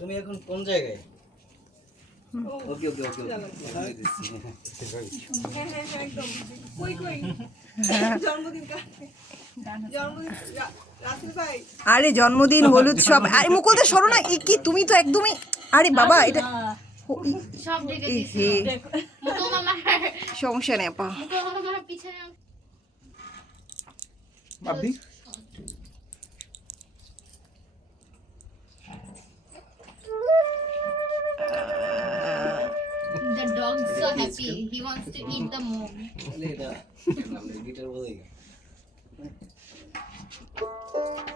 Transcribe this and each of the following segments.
তুমি এখন কোন জায়গায়? ওকে ওকে ওকে একদম কই কই জন্মদিন রাসেল ভাই, আরে জন্মদিন হলুদ সব। আরে মুকুলদা সরো না, এই কি তুমি তো একদমই, আরে বাবা এটা সব ঢেকে দিয়েছি। মুকুল মামা সমস্যা নেই আপা। মুকুল মামার পিছনে ভাবি The dog's so happy. He wants to eat the moon. Guitar বলেই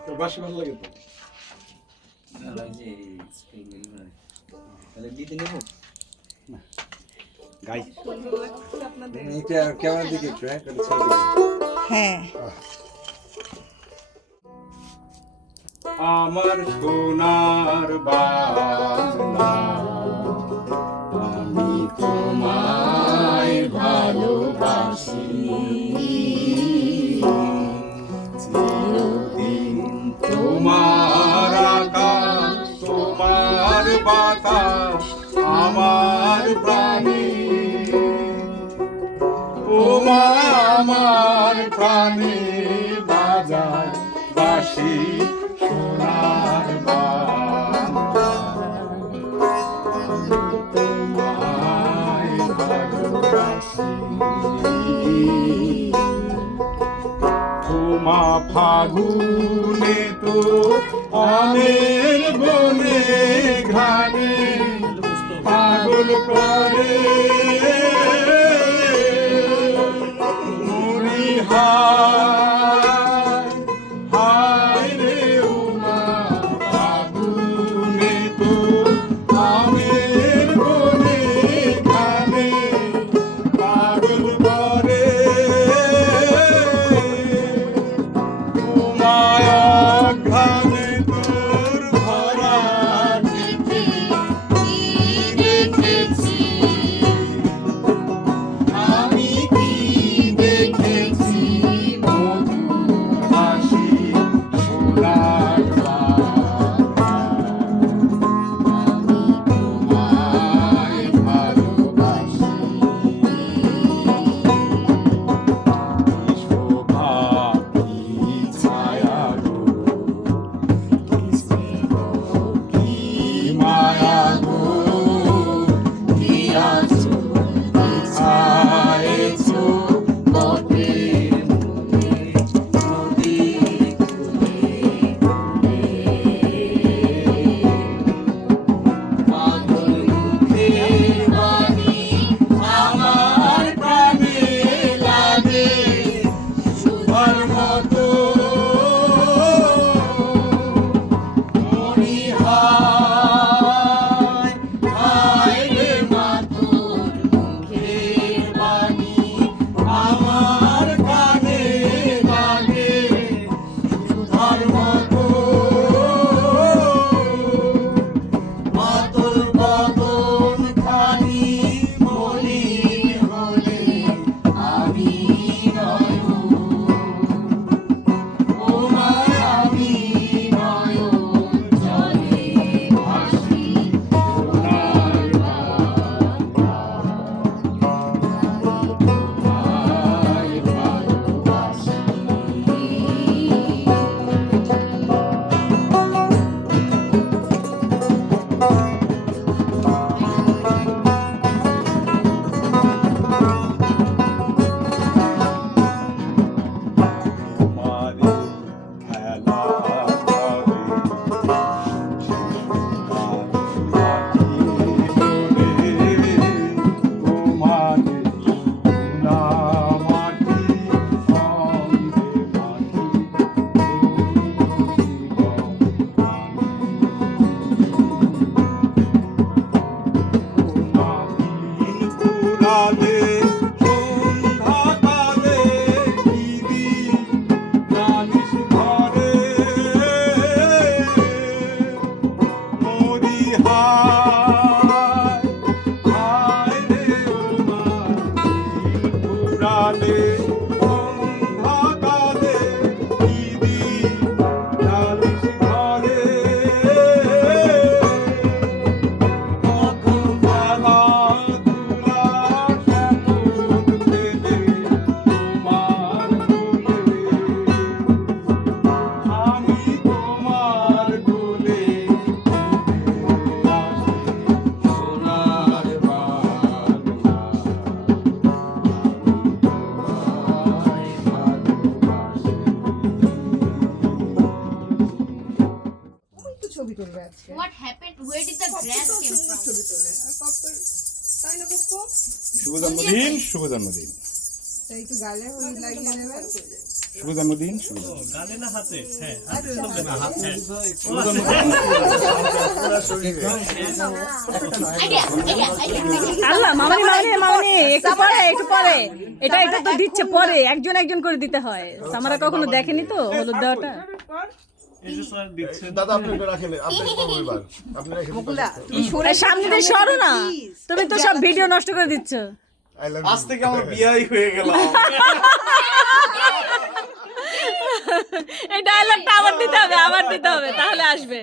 তোর বাসি ভালো লাগে তো? তাহলে দিতে নেব গাই এটা ক্যামেরার দিকে একটু এটা ছেড়ে দিন। হ্যাঁ আমার সোনার বাংলা আমি তোমায় ভালোবাসি চিরদিন তোমার আকাশ তোমার বাতাস আমার প্রাণে তোমায় আমার প্রাণে বাজায় বাঁশি সোনার বাংলা আমি তোমায় ভালোবাসি তোমা ফাগুনে তো আমের বনে ঘানে পাগল করে মরি হায় হায় রে উমা ফাগুনে তো আমের বনে ঘানে পাগল করে তোমায় ঘানে তোর ভরা চিঠি দেখেছি আমি কি দেখেছি মধুর হাসি সোনার বাংলা আমি তোমায় ভালোবাসি কি শোভা কি ছায়া গো কি স্নেহ কি মায়া গো কি আছো ছায়েছো পথের মনে নদী খুলে মাধুর মুখের বাণী আমার প্রাণে লাগে সুধার মতো মরি হায় হায় রে মাধুর মুখের বাণী আমার কানে লাগে সুধার মতো মাতল বদন খানি মলিন হলে আমি নয়ন তোমার আমি নয়ন জলে ভাসি সোনার বাংলা আমি তোমায় ভালোবাসি তোমারে খেলা করে মাটি করে তোমারে না মাটি সঙ্গে মাটি জীবন আয় রে ওমা পুরানে অন্ধকারে দিদি জালিস ঘরে কত খেলা ধুলা সমুদ পেলে তোমার কোলে আমি তোমার কোলে সোনার বাংলা ওই তো ছবি তুলবে আজকে What happened? Where did the grass came from? ছবি তোলে আর কপ্পর তাই না কপ্পো শুভ জন্মদিন শুভ জন্মদিন তাই একটু গালে হলুদ লাগিয়ে নেবেন শুভ জন্মদিন শুভ জন্মদিন গালে না হাতে? হ্যাঁ, Idea, idea, idea. আল্লাহ মামানি মামানি মামানি একটু পরে এটা তো দিচ্ছে পরে একজন একজন করে দিতে হয় সামারা কখনো দেখেনি তো হলুদ দেওয়াটা এই যে স্যার দিচ্ছে। দাদা আপনি এটা রাখেন, আপনি করবো এবার। আপনি রেখে দিন। মুকুলা তুমি সরে এই সামনে দিয়ে সরো না তুমি তো সব ভিডিও নষ্ট করে দিচ্ছ I love you. আজ থেকে আমার বিয়াই হয়ে গেল এই ডায়লগটা আবার দিতে হবে তাহলে আসবে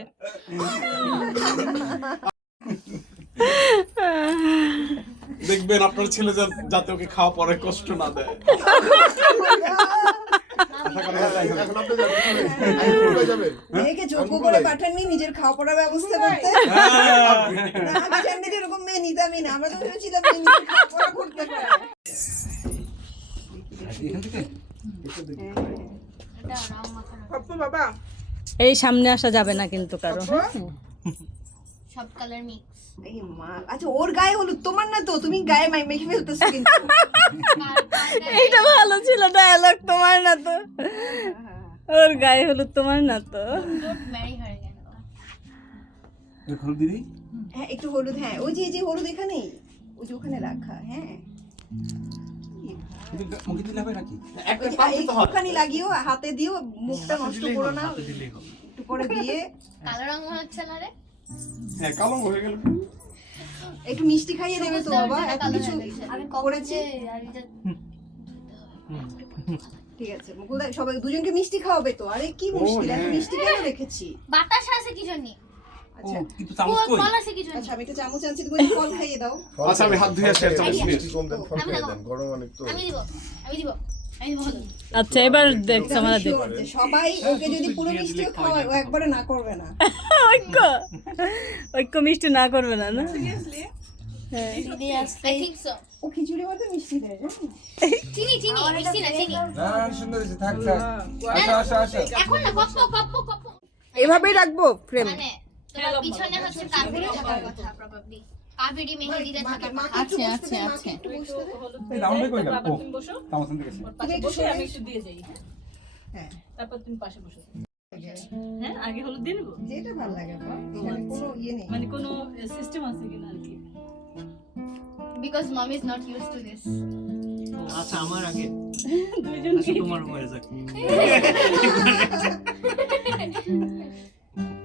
দেখবেন আপনার ছেলে যাতে ওকে খাওয়া পরে কষ্ট না দেয় এখন আপনি যাবেন। আমি কোথায় যাবেন? মেয়েকে যোগ্য করে পাঠাননি নিজের খাওয়া পড়ার ব্যবস্থা করতে না আমি জানি যে এরকম মেয়ে নিতামই না আমরা তো ভেবেছিলাম মেয়ে নিজের খাওয়া পড়া করতে পারে এটা রাম মাখানো। কপ্পো বাবা এই সামনে আসা যাবে না কিন্তু কারো হ্যাঁ সব কালার মিক্স। এই মা আচ্ছা ওর গায়ে হলুদ তোমার না তো তুমি গায়ে মেখে ফেলতেছো কিন্তু এইটা ভালো ছিল ডায়লগ তোমার না তো ওর গায়ে হলুদ তোমার না তো ডোন্ট ম্যারি হার again. দিদি হ্যাঁ একটু হলুদ হ্যাঁ ওই যে এই যে হলুদ এখানেই ওই যে ওখানে রাখা হ্যাঁ মুখে দিলে হবে নাকি ওই যে একটুখানি লাগিও হাতে দিও মুখটা নষ্ট করো না একটু পরে দিয়ে কালো রং মনে হচ্ছে না রে? হ্যাঁ কালো হয়ে গেল একটু মিষ্টি খাইয়ে দেবে তো বাবা এত কিছু আমি করেছি আর এটা ঠিক আছে মুকুলদা সবাই দুজনকে মিষ্টি খাওয়াবে তো আরে কি মুশকিল এত মিষ্টি কেন রেখেছি বাতাস আছে কি জন্য? আচ্ছা কিন্তু ফল আছে কি জন্য? আচ্ছা আমি একটা চামচ আনছি তুমি ফল খাইয়ে দাও আচ্ছা আমি হাত ধুয়ে শেয়ার চাই মিষ্টি কম দেন, ফল খেয়ে দেন। গরম অনেক তো। আমি দিব হলুদ। আচ্ছা এবার দেখছো আমরা দেখ Sure যে সবাই ওকে যদি পুরো মিষ্টিও খাওয়ায় ও একবারে না করবে না ঐক্য মিষ্টি না করবে না না I think so. ও খিচুড়ি মতো মিষ্টি দেয় জানো চিনি মিষ্টি না চিনি। না সুন্দর হয়েছে, থাক থাক। আসো আসো আসো। এখন না কপ্পো। এভাবেই রাখবো ফ্রেম মানে তোমার পিছনে হচ্ছে কাবেরি থাকার কথা প্রবাবলি। কাবেরি মেহেদিতে থাকার কথা। আছে এই রাউন্ডে কই গেল ও তামাসন থেকে আমি একটু দিয়ে যাই হ্যাঁ তারপর তুমি পাশে বসো হ্যাঁ আগে হলুদ দিয়ে নেবো যেটা ভালো লাগে বাবা এখানে কোনো ইয়ে নেই মানে কোনো সিস্টেম আছে কিনা আর কি Because mom is not used to this. আচ্ছা আমার আগে দুইজন আচ্ছা, তোমার হয়ে যাক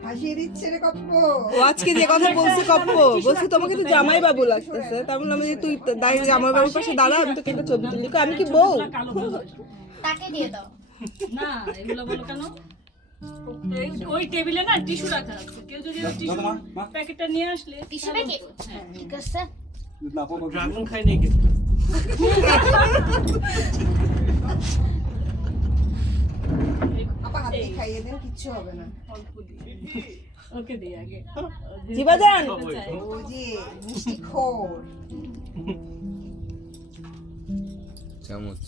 হাসিয়ে দিচ্ছে রে কপ্পো ও আজকে যে কথা বলছে কপ্প বলছে তোমাকে তো জামাই বাবু লাগতেছে তার মানে আমি তুই দাঁড়িয়ে জামাই বাবুর পাশে দাঁড়া আমি তোকে একটা ছবি তুলি আমি কি বউ কালো হলুদ তাকে দিয়ে দাও। না এগুলো বলো কেন ওই টেবিলে না টিস্যু রাখা আছে কেউ যদি টিস্যু প্যাকেটটা নিয়ে আসলে টিস্যু প্যাকেট? ঠিক আছে। ড্রাগন খাই নাই কিন্তু আপা হাতে খাইয়ে দেন কিচ্ছু হবে না ওকে দিই আগে জিবাজান ও যে মিষ্টি খোর চামচ।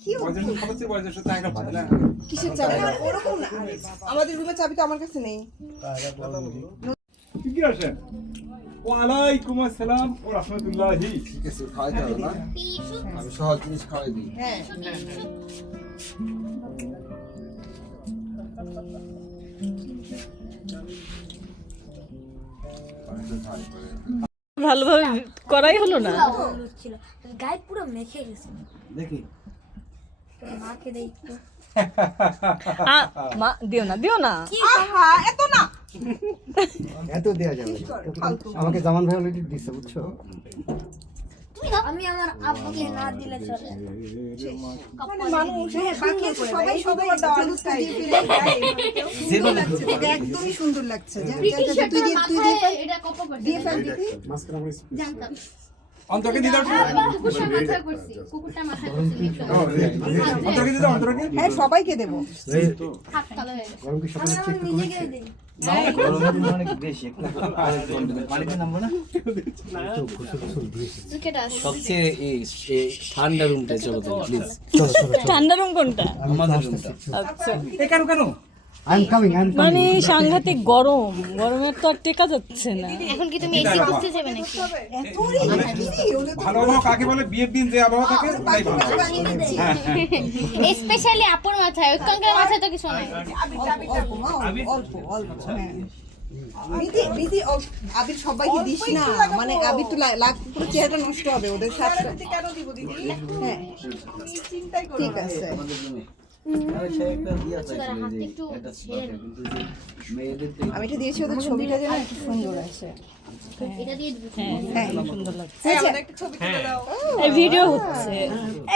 কি বয়সের খাবার বয়সের সাথে একটা ভালো না কিসের চাবি ওরকম না আরে বাবা আমাদের রুমের চাবি তো আমার কাছে নেই কি আসেন ওয়ালাইকুম আসসালাম ওয়া রাহমাতুল্লাহি ঠিক আছে, খাওয়াইতে হবে না? টিস্যু আমি সহজ জিনিস খাওয়াই দিই। হ্যাঁ অনেকটা খাওয়াই পরে। ভালোভাবে করাই হলো না ছিল গায়ে পুরো মেখে গেছে। দেখি মাকে দেই। মা দিও না আহা এত না এত দেয়া যাবে না। আমাকে জামান ভাই অলরেডি দিচ্ছে বুঝছো। আমি আমার আব্বুকে না দিলে চলে মানে মানুষ বাকি সবাই সবাই দেওয়ার স্টাইল সুন্দর লাগছে, এটা একদমই সুন্দর লাগছে। তুই এটা কপো করছিস দিয়ে ফেল দিতি। জানতাম অন্তকে দিতে কুকুরটা মাথায় করছি কুকুরটা মাথায় করছি অন্তকে দিতে অন্তকে হ্যাঁ সবাইকে দেবো। হাত কালো হয়ে গেছে গরম কি সকালে চেক করতে নিজেকে দিই গরমের দিনে অনেক বেশি একটু মালিকের নাম না ক্রিকেট আছে সবচেয়ে এই ঠান্ডা রুমটা চলো তো প্লিজ ঠান্ডা রুম কোনটা? আমাদের রুমটা আচ্ছা কেন কেন আই এম কামিং মানে সাংঘাতিক গরম, গরমের তো আর টেকা যাচ্ছে না। এখন কি তুমি এসি খুঁজতে যাবে নাকি এত কি ওদের ভালো আবহাওয়া কাকে বলে? বিয়ের দিন যে আবহাওয়া থাকে তাই ভালো। স্পেশালি আপুর মাথায় উৎকঙ্কের মাথায় তো কিছু নাই আবির সবাইকে দিস না, মানে আবির তো পুরো চেহারাটা নষ্ট হবে ওদের সাথে। কেন দিব দিদি? হ্যাঁ ঠিক আছে। আমি এটা দিয়েছি ওদের ছবিটা যেন একটু সুন্দর আছে। এটা দিয়ে দিবি হ্যাঁ সুন্দর লাগছে। হ্যাঁ এই ভিডিও হচ্ছে।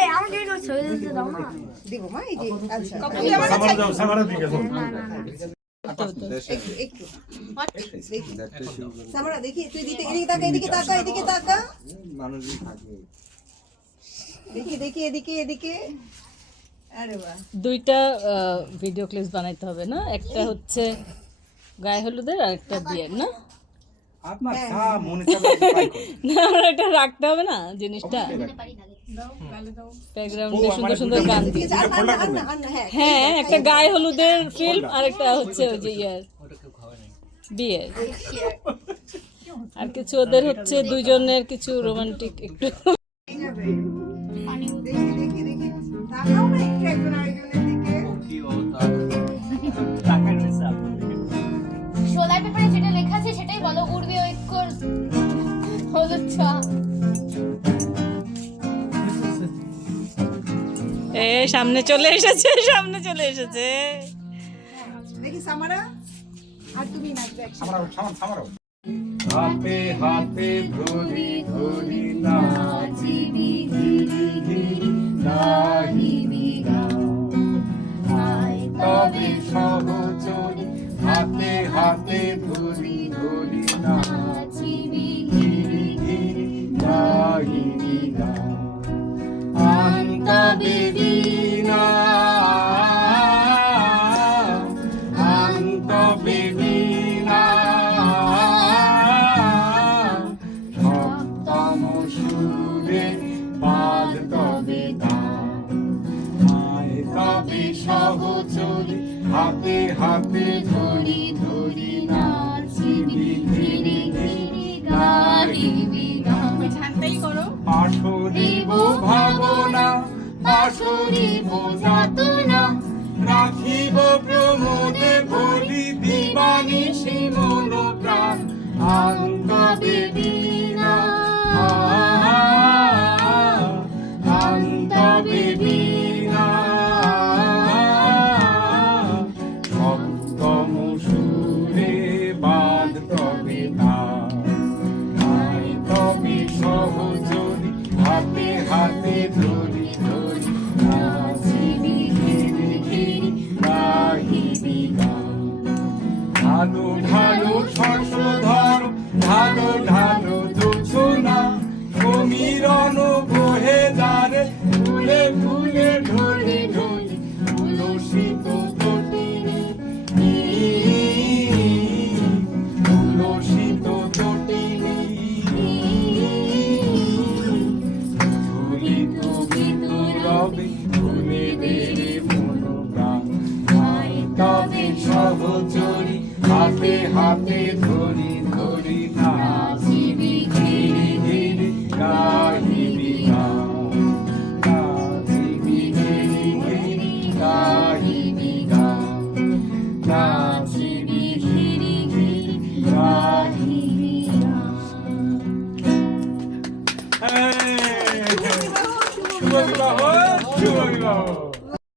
এই আমাকে একটু ছবি দিতে দাও না দিব মা, এই যে আচ্ছা একটু সামরা দেখি, তুই দিতে এদিকে তাকা এদিকে তাকা মানুষই থাকে। দেখি এদিকে। আরে বাহ, দুইটা ভিডিও ক্লিপস বানাইতে হবে না? একটা হচ্ছে গায়ে হলুদের আর একটা বিয়ের, না? আপনার মনে চাবে ট্রাই করুন। না, এটা রাখতে হবে না জিনিসটা? ব্যাকগ্রাউন্ডে সুন্দর সুন্দর গান ঠিক দিয়ে। আছে। আর না হ্যাঁ হ্যাঁ, একটা গায়ে হলুদের ফিল্ম আর একটা হচ্ছে ওই যে বিয়ের। আর কিছু ওদের হচ্ছে দুইজনের কিছু রোমান্টিক একটু দেখি তাকাও না একটু একজন আরেকজনের দিকে। সোলার পেপারে যেটা লেখা আছে সেটাই বলো। উড়বে ঐক্যর হলুদ ছোঁয়া। সামনে চলে এসেছে, সামনে চলে এসেছে। দেখি সামারা, আর তুমি নাচবে একসাথে। সামারাও হাতে হাতে ধরি ধরি নাচিবি গিরি গিরি নাহিবি গাও আয় তবে সহচরি হাতে হাতে ধরি ধরি নাচিবি গিরি গিরি নাহিবি গাও আন্তবে বিনা আন্তবে বিনা সপ্তম সুরে বাদ তবে আয় তবে সহচরি হাতে হাতে ধরি ধরি নাচিবি ধীরে ধীরে গাহিবি গান পাশরিব ভাবনা পাশরিব যাতনা রাখিব প্রমোদে ভরি দিবানিশি মন প্রাণ আন্তবে বিনা আন্তবে বিনা সপ্তম সুরে বাদ তবে আয় তবে সহচরি হাতে হাতে ধরি ধরি নাচিবি ঘিরি ঘিরি গাহিবি গান ঢালো ঢালো শশধর ঢালো ঢালো জোছনা সমীরণ বহে যারে ফুলে ফুলে ঢলে ঢলে তুলসিত তটিনী তুলসিত তটিনী ঝুলিত ভিতরবে ফুলে বেড়ে মনোপ্রাণ আয় তবে সহচরি হাতে হাতে ধরি ধরি নাচিবি ঘিরি ঘিরি গাহিবি গান নাচিবি ঘিরি ঘিরি গাহিবি গান নাচিবি ঘিরি ঘিরি গাহিবি গান। শুভ বিবাহ।